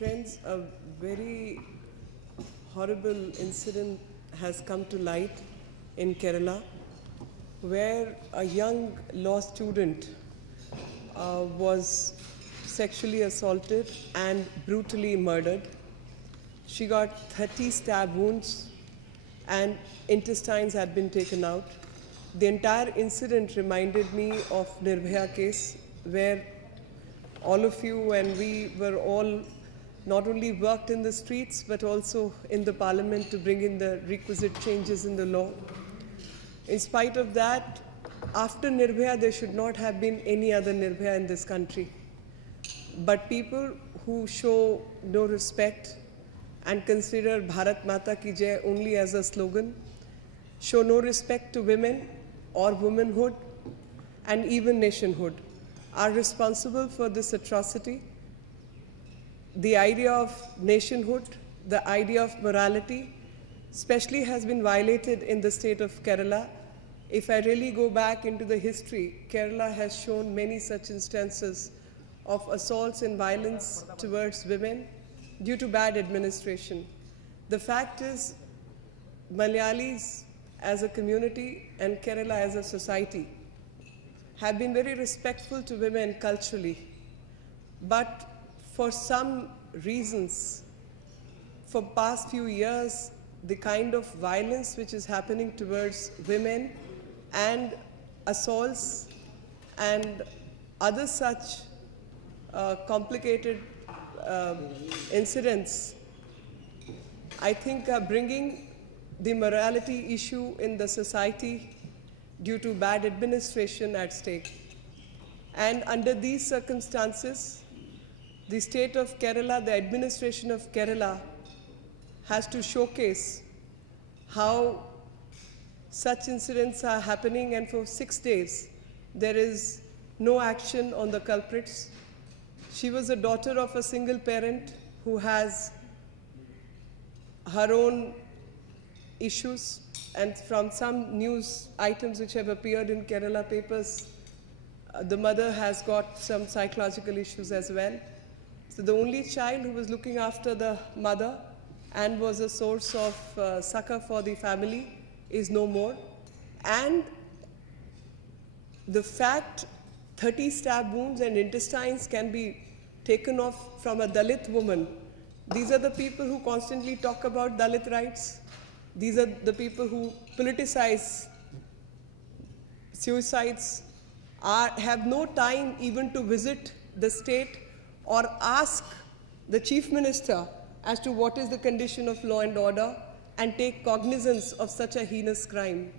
Friends, a very horrible incident has come to light in Kerala where a young law student was sexually assaulted and brutally murdered. She got 30 stab wounds and intestines had been taken out. The entire incident reminded me of Nirbhaya case, where all of you and we were all not only worked in the streets but also in the parliament to bring in the requisite changes in the law. In spite of that, after Nirbhaya, there should not have been any other Nirbhaya in this country. But people who show no respect and consider Bharat Mata Ki Jai only as a slogan, show no respect to women or womanhood and even nationhood, are responsible for this atrocity. The idea of nationhood, the idea of morality, especially has been violated in the state of Kerala. If I really go back into the history, Kerala has shown many such instances of assaults and violence towards women due to bad administration. The fact is, Malayalis as a community and Kerala as a society have been very respectful to women culturally. But for some reasons, for past few years, the kind of violence which is happening towards women and assaults and other such complicated incidents, I think are bringing the morality issue in the society due to bad administration at stake. And under these circumstances, the state of Kerala, the administration of Kerala, has to showcase how such incidents are happening, and for 6 days there is no action on the culprits. She was a daughter of a single parent who has her own issues, and from some news items which have appeared in Kerala papers, the mother has got some psychological issues as well. So the only child who was looking after the mother and was a source of succor for the family is no more. And the fact 30 stab wounds and intestines can be taken off from a Dalit woman. These are the people who constantly talk about Dalit rights. These are the people who politicize suicides, have no time even to visit the state or ask the chief minister as to what is the condition of law and order and take cognizance of such a heinous crime.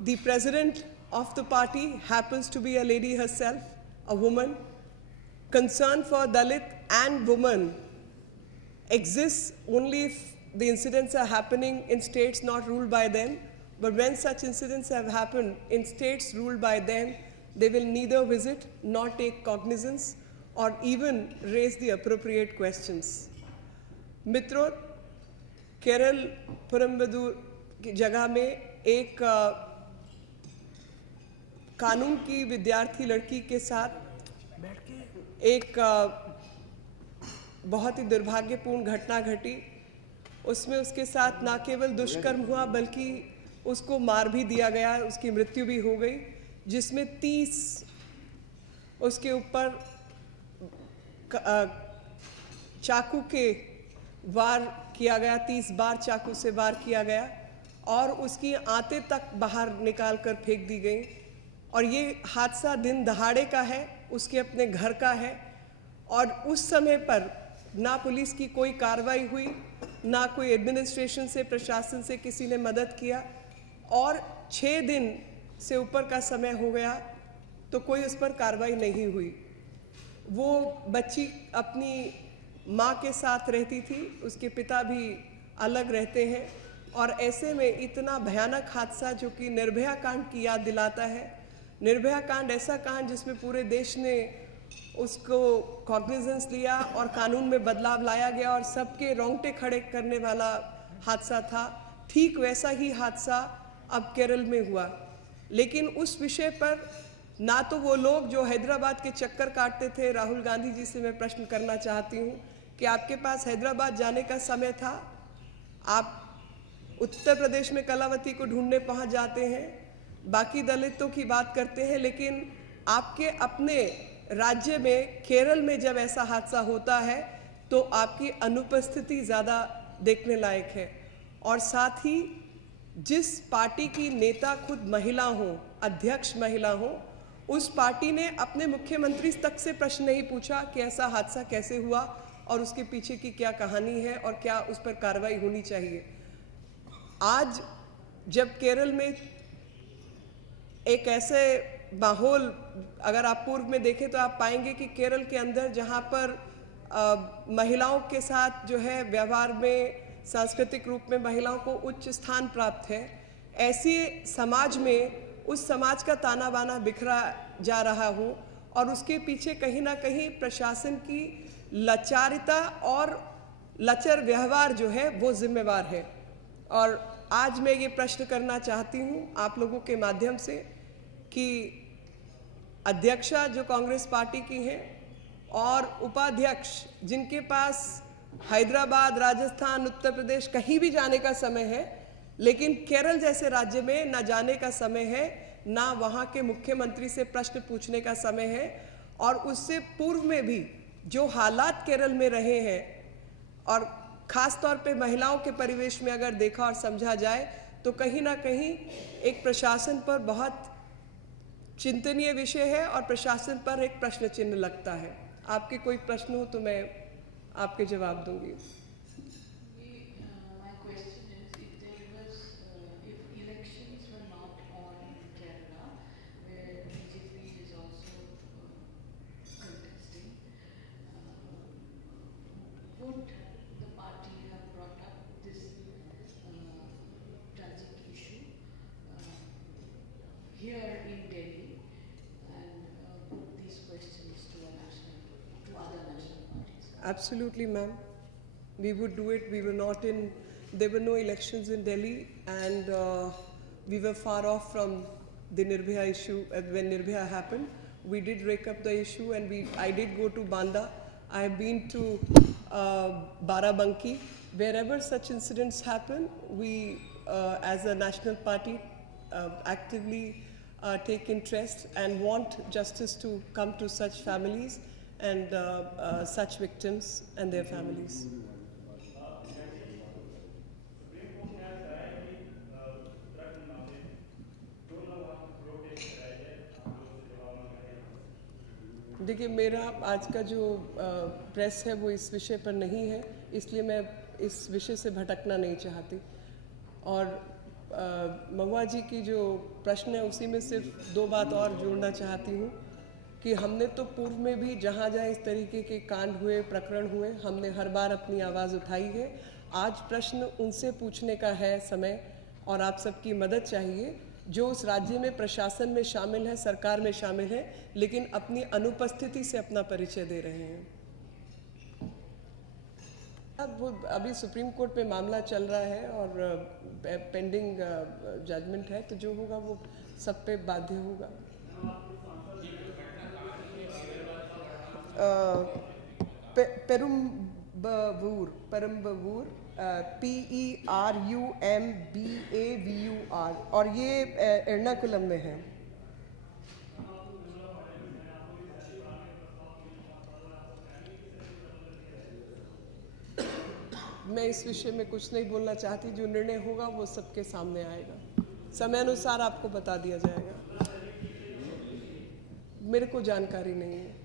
The president of the party happens to be a lady herself, a woman. Concern for Dalit and women exists only if the incidents are happening in states not ruled by them. But when such incidents have happened in states ruled by them, they will neither visit nor take cognizance or even raise the appropriate questions. मित्रों, केरल पुरंबदू की जगह में एक कानून की विद्यार्थी लड़की के साथ एक बहुत ही दुर्भाग्यपूर्ण घटना घटी। उसमें उसके साथ न केवल दुष्कर्म हुआ बल्कि उसको मार भी दिया गया, उसकी मृत्यु भी हो गई, जिसमें 30 उसके ऊपर चाकू के वार किया गया, 30 बार चाकू से वार किया गया और उसकी आंतें तक बाहर निकाल कर फेंक दी गई। और ये हादसा दिन दहाड़े का है, उसके अपने घर का है, और उस समय पर ना पुलिस की कोई कार्रवाई हुई, ना कोई एडमिनिस्ट्रेशन से, प्रशासन से किसी ने मदद किया, और 6 दिन से ऊपर का समय हो गया तो कोई उस पर कार्रवाई नहीं हुई। वो बच्ची अपनी माँ के साथ रहती थी, उसके पिता भी अलग रहते हैं, और ऐसे में इतना भयानक हादसा जो कि निर्भया कांड की याद दिलाता है। निर्भया कांड ऐसा कांड जिसमें पूरे देश ने उसको कॉग्निजेंस लिया और कानून में बदलाव लाया गया और सबके रोंगटे खड़े करने वाला हादसा था। ठीक वैसा ही हादसा अब केरल में हुआ, लेकिन उस विषय पर ना तो वो लोग जो हैदराबाद के चक्कर काटते थे, राहुल गांधी जी से मैं प्रश्न करना चाहती हूँ कि आपके पास हैदराबाद जाने का समय था, आप उत्तर प्रदेश में कलावती को ढूंढने पहुंच जाते हैं, बाकी दलितों की बात करते हैं, लेकिन आपके अपने राज्य में केरल में जब ऐसा हादसा होता है तो आपकी अनुपस्थिति ज़्यादा देखने लायक है। और साथ ही जिस पार्टी की नेता खुद महिला हो, अध्यक्ष महिला हो, उस पार्टी ने अपने मुख्यमंत्री तक से प्रश्न नहीं पूछा कि ऐसा हादसा कैसे हुआ और उसके पीछे की क्या कहानी है और क्या उस पर कार्रवाई होनी चाहिए। आज जब केरल में एक ऐसे माहौल, अगर आप पूर्व में देखें तो आप पाएंगे कि केरल के अंदर जहां पर महिलाओं के साथ जो है व्यवहार में, सांस्कृतिक रूप में महिलाओं को उच्च स्थान प्राप्त है, ऐसे समाज में उस समाज का ताना बाना बिखरा जा रहा हो और उसके पीछे कहीं ना कहीं प्रशासन की लाचारिता और लचर व्यवहार जो है वो जिम्मेवार है। और आज मैं ये प्रश्न करना चाहती हूँ आप लोगों के माध्यम से कि अध्यक्षा जो कांग्रेस पार्टी की हैं और उपाध्यक्ष जिनके पास हैदराबाद, राजस्थान, उत्तर प्रदेश कहीं भी जाने का समय है, लेकिन केरल जैसे राज्य में ना जाने का समय है, ना वहाँ के मुख्यमंत्री से प्रश्न पूछने का समय है। और उससे पूर्व में भी जो हालात केरल में रहे हैं और ख़ास तौर पे महिलाओं के परिवेश में अगर देखा और समझा जाए तो कहीं ना कहीं एक प्रशासन पर बहुत चिंतनीय विषय है और प्रशासन पर एक प्रश्न चिन्ह लगता है। आपके कोई प्रश्न हो तो मैं आपके जवाब दूंगी। Here in Delhi and put these questions to other national parties? Absolutely, ma'am. We would do it. We were not in, there were no elections in Delhi, and we were far off from the Nirbhaya issue when Nirbhaya happened. We did rake up the issue, and I did go to Banda. I have been to Barabanki. Wherever such incidents happen, we as a national party actively take interest and want justice to come to such families and such victims and their families. देखिए, मेरा आज का जो press है वो इस विषय पर नहीं है, इसलिए मैं इस विषय से भटकना नहीं चाहती। और महुआ जी की जो प्रश्न है उसी में सिर्फ दो बात और जोड़ना चाहती हूँ कि हमने तो पूर्व में भी जहाँ जहाँ इस तरीके के कांड हुए, प्रकरण हुए, हमने हर बार अपनी आवाज़ उठाई है। आज प्रश्न उनसे पूछने का है समय और आप सबकी मदद चाहिए जो उस राज्य में प्रशासन में शामिल है, सरकार में शामिल है, लेकिन अपनी अनुपस्थिति से अपना परिचय दे रहे हैं। अब वो अभी सुप्रीम कोर्ट में मामला चल रहा है और पेंडिंग जजमेंट है, तो जो होगा वो सब पे बाध्य होगा। पेरुम्बवूर PERUMBAVUR और ये एर्नाकुलम में है। मैं इस विषय में कुछ नहीं बोलना चाहती, जो निर्णय होगा वो सबके सामने आएगा, समय अनुसार आपको बता दिया जाएगा। मेरे को जानकारी नहीं है।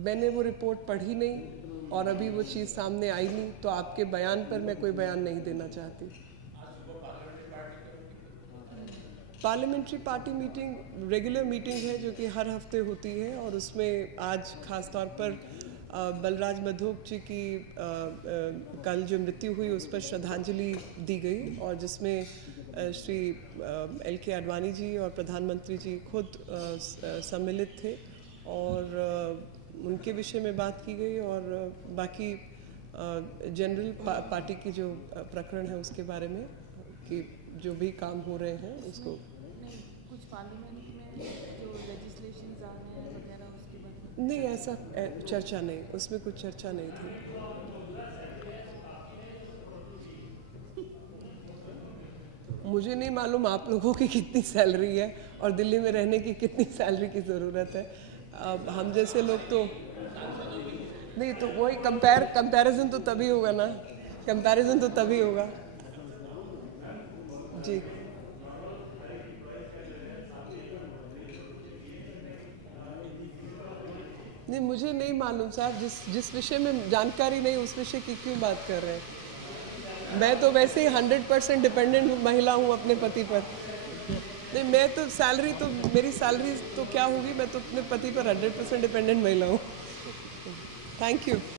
मैंने वो रिपोर्ट पढ़ी नहीं और अभी वो चीज़ सामने आई नहीं, तो आपके बयान पर मैं कोई बयान नहीं देना चाहती। Parliamentary party meeting regular meeting है जो कि हर हफ्ते होती है और उसमें आज खास तौर पर बलराज मधोक जी की कल जो मृत्यु हुई उस पर श्रद्धांजलि दी गई और जिसमें श्री LK आडवाणी जी और प्रधानमंत्री जी खुद सम्मिलित थे और उनके विषय में बात की गई और बाकी जनरल पार्टी की जो प्रकरण है उसके बारे में कि जो भी काम हो रहे हैं उसको नहीं, कुछ पार्लियामेंट में जो लेजिस्लेशंस आ रहे हैं वगैरह उसके बारे में नहीं, ऐसा चर्चा नहीं, उसमें कुछ चर्चा नहीं थी। मुझे नहीं मालूम आप लोगों की कितनी सैलरी है और दिल्ली में रहने की कितनी सैलरी की ज़रूरत है। अब हम जैसे लोग तो नहीं, तो वही कंपैरिजन तो तभी होगा ना, कंपैरिजन तो तभी होगा जी। नहीं, मुझे नहीं मालूम साहब, जिस विषय में जानकारी नहीं उस विषय की क्यों बात कर रहे हैं। मैं तो वैसे ही 100% डिपेंडेंट महिला हूँ अपने पति पर। नहीं, मैं तो मेरी सैलरी तो क्या होगी, मैं तो अपने पति पर 100% डिपेंडेंट महिला हूँ। Thank you.